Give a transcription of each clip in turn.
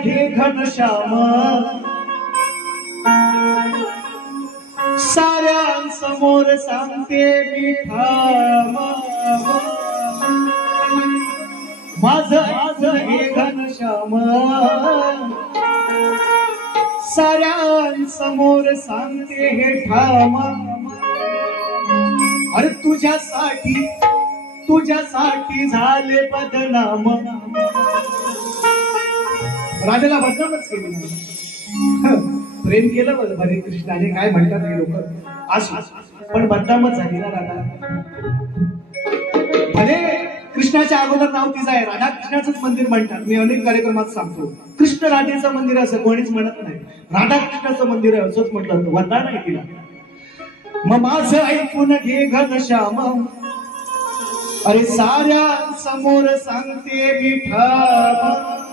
घे घनश्याम साऱ्यांसमोर सांगते मी ठाम माझं घे घनश्याम साऱ्यांसमोर सांगते हे ठाम अरे तुझ्यासाठी झाले बदनाम राजाला बदनामच केली प्रेम केलं बरं हरे कृष्णाने काय म्हणतात हे लोक असं पण बदनामच झाली ना राधा भले कृष्णाच्या अगोदर नाव तिचं आहे राधा कृष्णाचंच मंदिर म्हणतात मी अनेक कार्यक्रमात सांगतो कृष्ण राधेचं मंदिर असं कोणीच म्हणत नाही राधा कृष्णाचं मंदिर आहे असंच म्हटलं होतं वंदा नाही तिला मग माझं ऐकून घे घनश्याम अरे साऱ्यांसमोर सांगते मी ठाम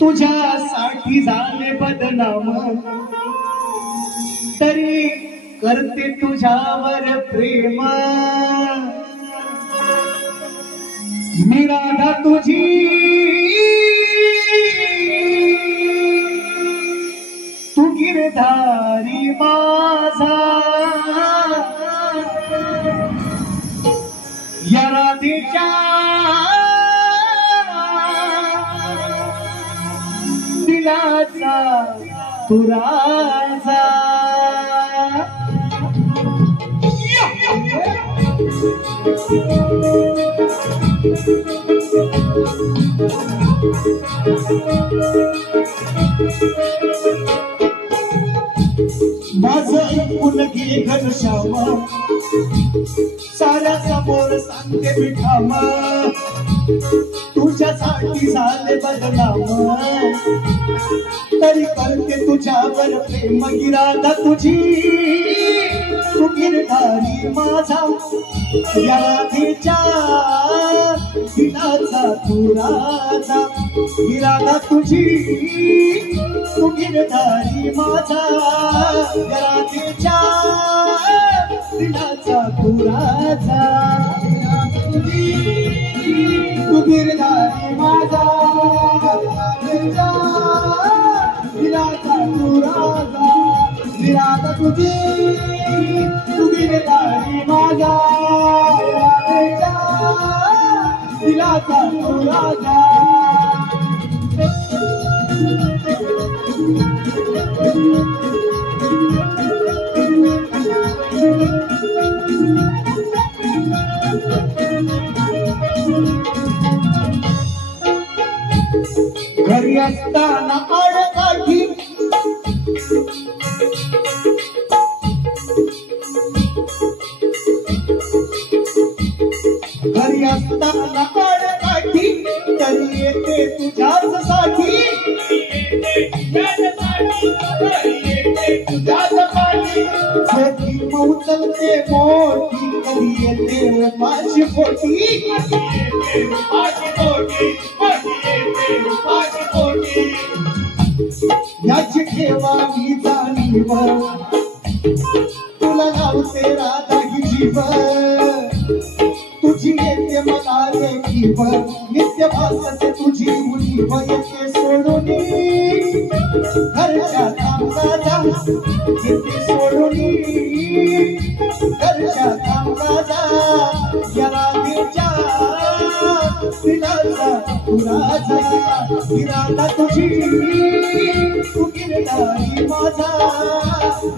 तुझ्यासाठी झाले बदनाम तरी करते तुझ्यावर प्रेम मी राधा तुझी तू गिरधारी माझा या राधेच्या दिलाचा तू राजा माझं ऐकून घे घनश्याम साऱ्या समोर सांगते मी ठाम तुझ्यासाठी झाले बदनाम तरी करते तुझ्यावर प्रेम गिराधा तुझी तू गिरधारी माझा या राधेच्या दिलाचा तू राजा गिराधा तुझी तू गिरधारी माझा या राधेच्या दिलाचा तू राजा तू गिरधारी माझा दिलाचा तू राजा विराधा तुझी तू गिरधारी माझा दिलाचा तू राजा घरी असताना आडकाठी घरी असताना आडकाठी तरी येते तुझ्याच साठी छोटी मौचलते मोठी कधी येते माझी पोटी याची ठेवा मी जाणीव तुला लावते राधा ही जीव तुझी येते मला देखीव नित्य भासते तुझी उणीव येते सोडून घरच्या कामकाजा येते सोडून घरच्या कामकाजा या राधेच्या दिलाचा तू राजा विराधा तुझी तू गिरधारी माझा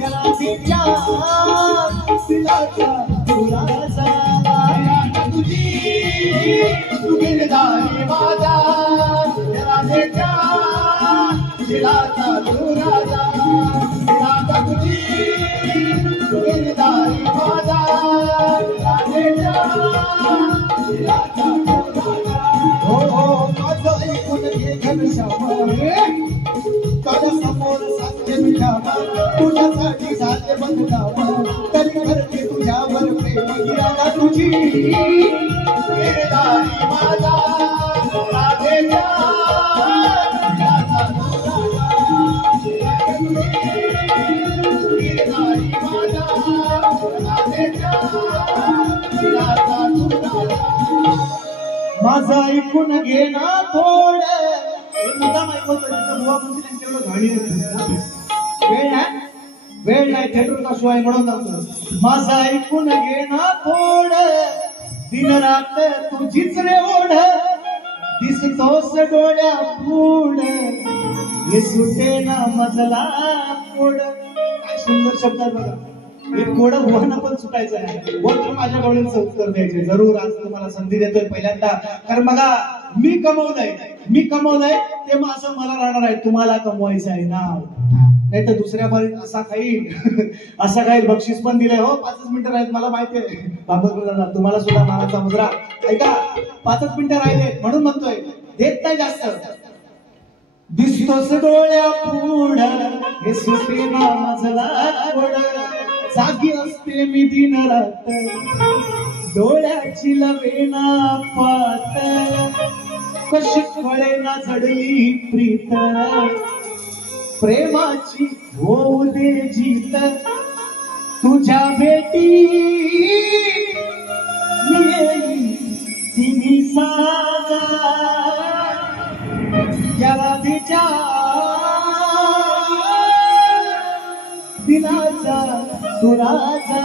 या राधेच्या दिलाचा तू राजा तू गिरधारी माझा या राधेच्या दिलाचा तू राजा विराधा तुझी तू गिरधारी माझा राधेच्या दिलाचा तू राजा हो हो माझं ऐकून घे घनश्याम तुझ्या समोर सांगते मी ठाम तुझ्यासाठी झाले बदनाम तरी करते तुझ्यावर प्रेम गिराधा तुझी गिरधारी माझा राधेच्या गिरधारी माझा राधेच्या माझं ऐकून घे ना थोडं दाखवतो त्याचं बुवा म्हणजे त्यांच्याकडे गाडी वेळ नाही थिएटरचा शो आहे म्हणून दाखवतो. माझा ऐकून घे ना थोड दिन रात तुझीच रे ओढ दिसतोस डोळ्या पुढ हे सुटे ना मजला कोड. काय सुंदर शब्द आहे बघा. एक कोड बुवांना पण सुटायचं आहे. वर पण माझ्या डोळ्यांचं उत्तर द्यायचे. जरूर आज तुम्हाला संधी देतोय पहिल्यांदा. कारण बघा मी कमवलंय ते माझं मला राहणार आहे. तुम्हाला कमवायचं आहे ना, नाही तर दुसऱ्या बारीत असा काही बक्षीस पण दिलंय. हो 5 मिनिटं आहेत मला माहिती आहे बाबा, तुम्हाला सुद्धा मानाचा मुद्रा. ऐका 5 मिनिटं राहिले म्हणून म्हणतोय, देत नाही जास्त. दिसतोस डोळ्या पुढ हे सुटे ना मजला कोड जागी असते मी दिन रात डोळ्याची लवेना पात कशी कळेना जडली प्रीत प्रेमाची होऊ दे जीत तुझ्या भेटी तिन्ही साजा या राधेच्या दिलाचा तू राजा.